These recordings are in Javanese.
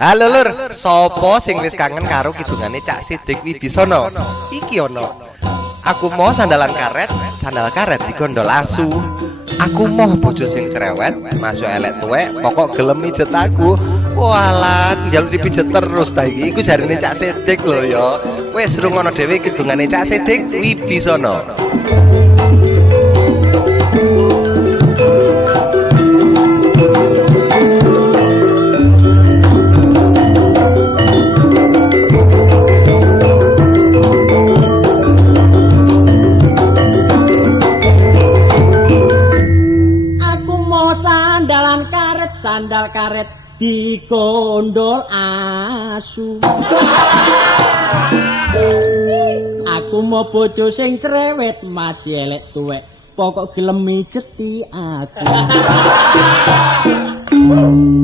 Halo Lur, sapa sing wis kangen karo kidungane Cak Sidik Wibisana? Iki ana. Aku mau sandalan karet, sandal karet digondol asu. Aku mau bojo sing cerewet, masuk elek tuwek, pokok gelem mijet aku. Walah, njaluk dipijet terus ta iki. Iku jarine Cak Sidik lho ya. Wis rungono dhewe kidungane Cak Sidik Wibisana. Sandal karet digondol asu. Aku mau bojo sing cerewet, masih elek tuwek, pokok gelem mijeti aku.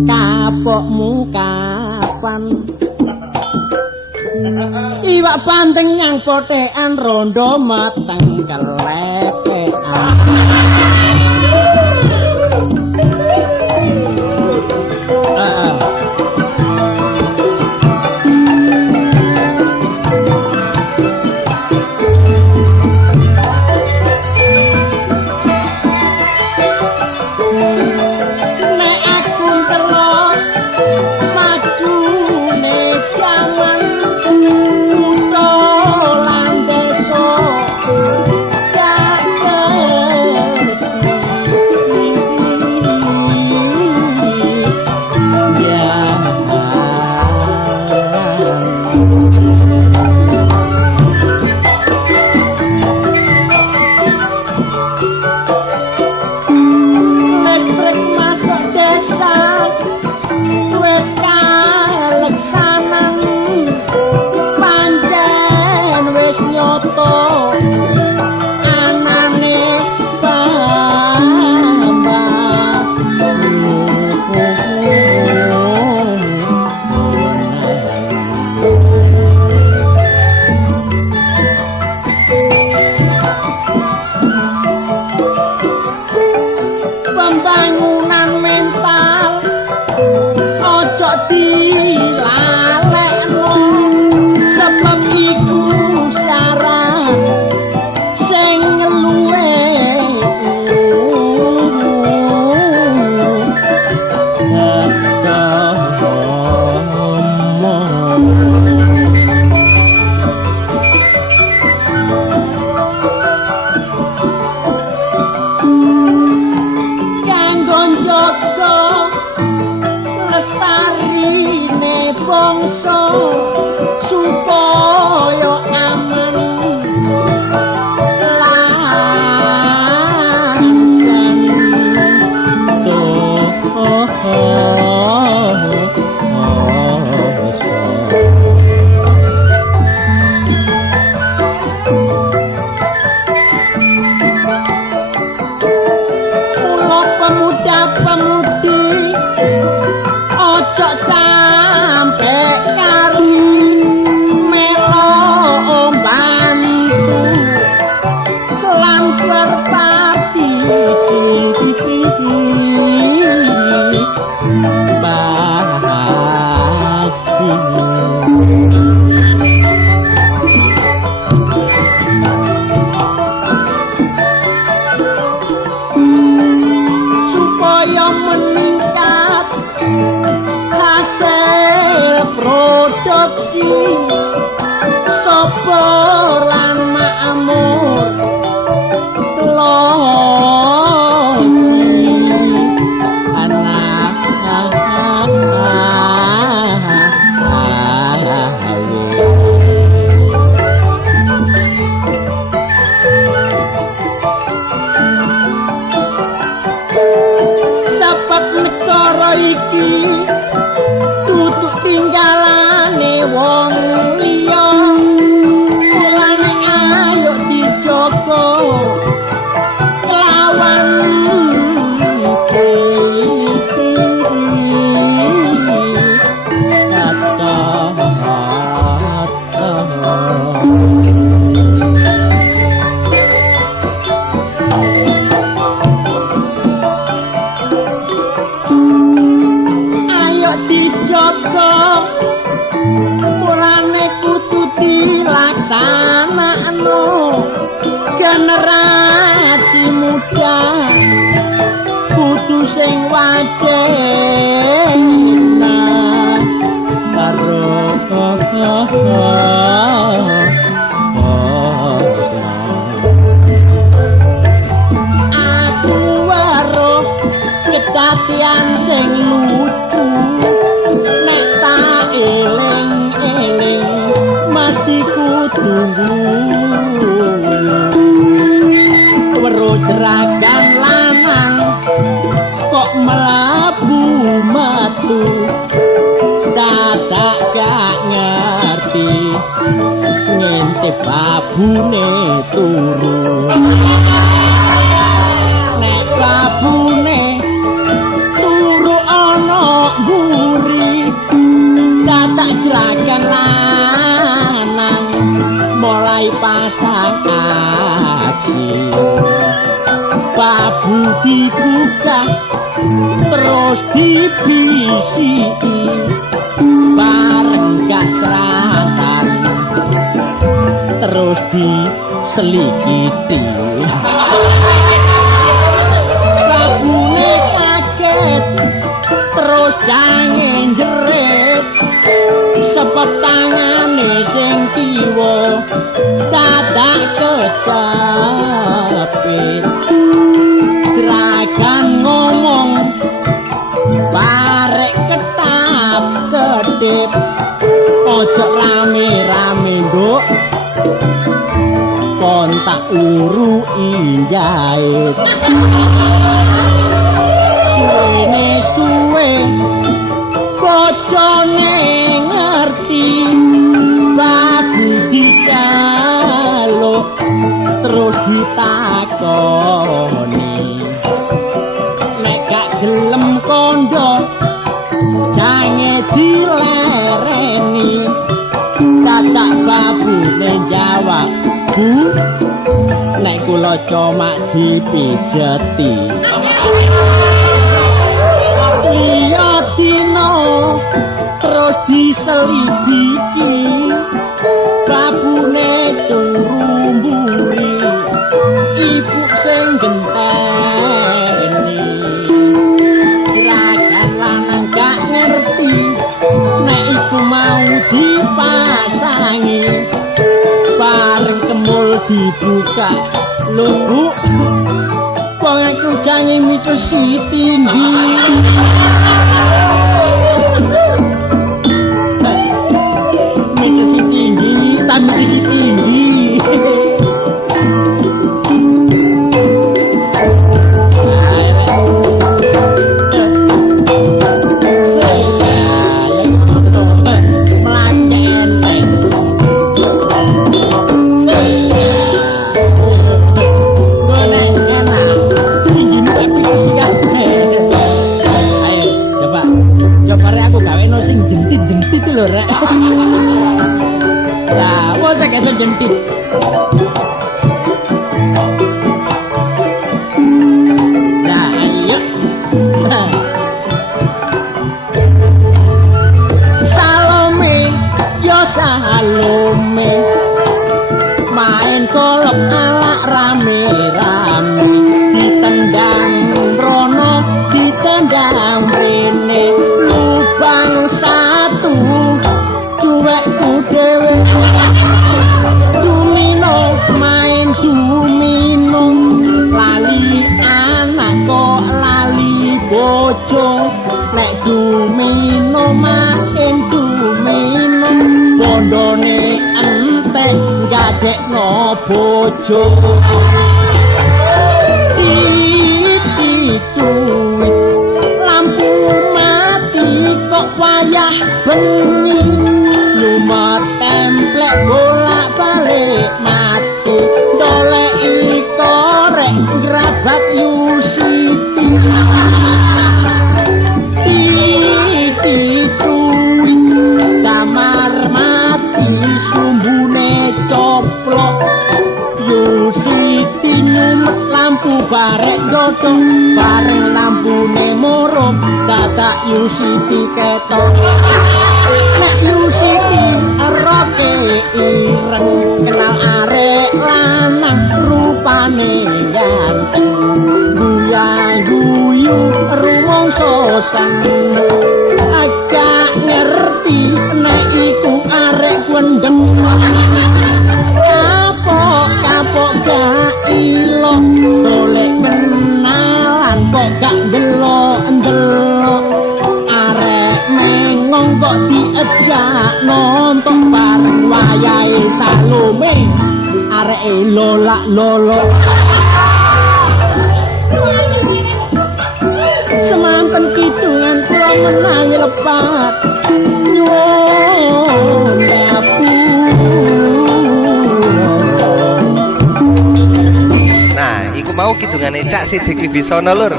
Kapokmu kapan? Iwak banteng yang potekan rondo mateng kelekean. prayoga mulane kudu dilaksanakno generasi muda kudu sing wacana karo aku weruh kedadian sing lucu nek tak eling-eling mesti kudu weruh jeragan lanang kok mlabu metu dadak gak ngerti ngintip babune turu nek babune turu ana mburi dadak jeragan lanang mulai pasang aji babu dibuka terus dibisiki bareng gak seratan terus diselikiti babune kaget terus jange jerit sebab tangane sing kiwa dadak kecepit jeragan ngomong barek ketap kedip ojo rame-rame nduk kontak uru injait suwene suwe bojone ngerti babu dicaluk terus ditakoni nek gak gelem kondo jange dilereni dadak babune jawab Bu nek kula cuma dipijeti iya dino terus diselidiki babune turu mburi ibu sing genteni jeragan lanang gak ngerti nek iku mau dipasangi bareng kemul dibuka lho Bu wong aku jange mitesi tinggi mitesi tinggi tak mitesi tinggi jentit lho rek. Lah, wong sing gak jentit. Nah, ayo. Salome, yo Salome. Main kolok alak rame-rame ditendang rono ditendang rene lubang satu duwekku dhewe dumino main dumino lali anak kok lali bojo nek dumino main dumino bondone entek gadekno bojo dituwi lampu mati kok wayah bengi lumut templek bolak-balik mati doleki korek grabak Yusiti dituwi kamar mati sumbune coplok Yusiti Slamet lampu barek godhong bareng lampune moro dadak Yusiti ketok nek Yusiti eroke ireng kenal arek lanang rupane ganteng guyu rumangsa seneng agak ngerti nek iku arek gwendeng kapok gak ilok golek kenalan kok gak ndelok arek mengong kok diejak nonton bareng wayahe Salome arek lolak-lolok semanten kidungan kula menawi lepat nyuwun mau kidungane Cak Sidik Wibisono lur.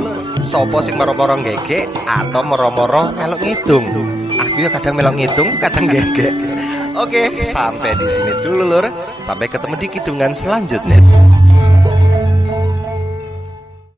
Sopo sing moro-moro gegek atau moro-moro melok ngidung? Aku ya kadang melok ngidung, kadang gegek. Oke, sampai di sini dulu lur. Sampai ketemu di kidungan selanjutnya.